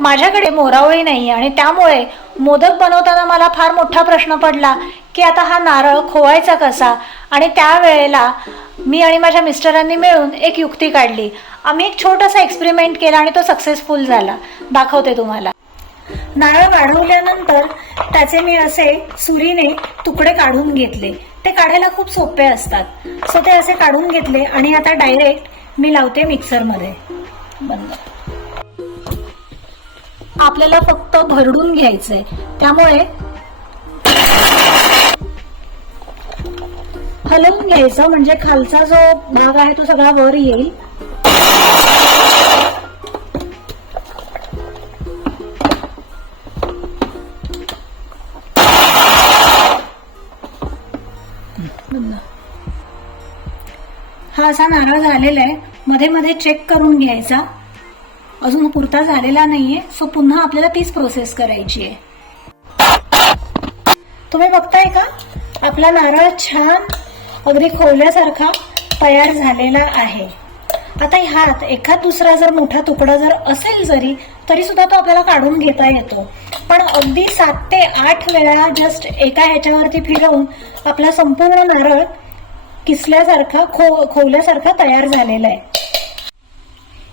माझ्याकडे मोरावळी नाही आणि त्यामुळे मोदक बनवताना मला फार मोठा प्रश्न पडला की आता हा नारळ खोवायचा कसा? आणि त्यावेळेला मी आणि माझ्या मिस्टरांनी मिळून एक युक्ती काढली. आम्ही एक छोटासा एक्सपेरिमेंट केला आणि तो सक्सेसफुल झाला. दाखवते तुम्हाला. नारळ वाढवल्यानंतर त्याचे मी असे सुरीने तुकडे काढून घेतले. ते काढायला खूप सोपे असतात. सो ते असे काढून घेतले आणि आता डायरेक्ट मी लावते मिक्सरमध्ये बंद. आपल्याला फक्त भरडून घ्यायचंय. त्यामुळे हलवून घ्यायचं म्हणजे खालचा जो भाग आहे तो सगळा वर येईल. हा असा नारळ झालेला आहे. मध्ये मध्ये चेक करून घ्यायचा. अजून पुरता झालेला नाहीये. सो पुन्हा आपल्याला तीच प्रोसेस करायची आहे. तुम्ही बघताय का? आपला नारळ छान अगदी खोवल्यासारखा तयार झालेला आहे. आता ह्यात एखाद दुसरा जर मोठा तुकडा जर असेल जरी तरी सुद्धा तो आपल्याला काढून घेता येतो. पण अगदी सात ते आठ वेळा जस्ट एका ह्याच्यावरती फिरवून आपला संपूर्ण नारळ किसल्यासारखा खो खोवल्यासारखा तयार झालेला आहे.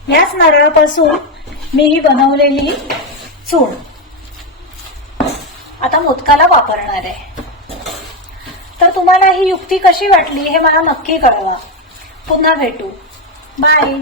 याच नारळापासून मी ही बनवलेली चूड आता मोदकाला वापरणार आहे. तर तुम्हाला ही युक्ती कशी वाटली हे मला नक्की कळवा. पुन्हा भेटू. बाय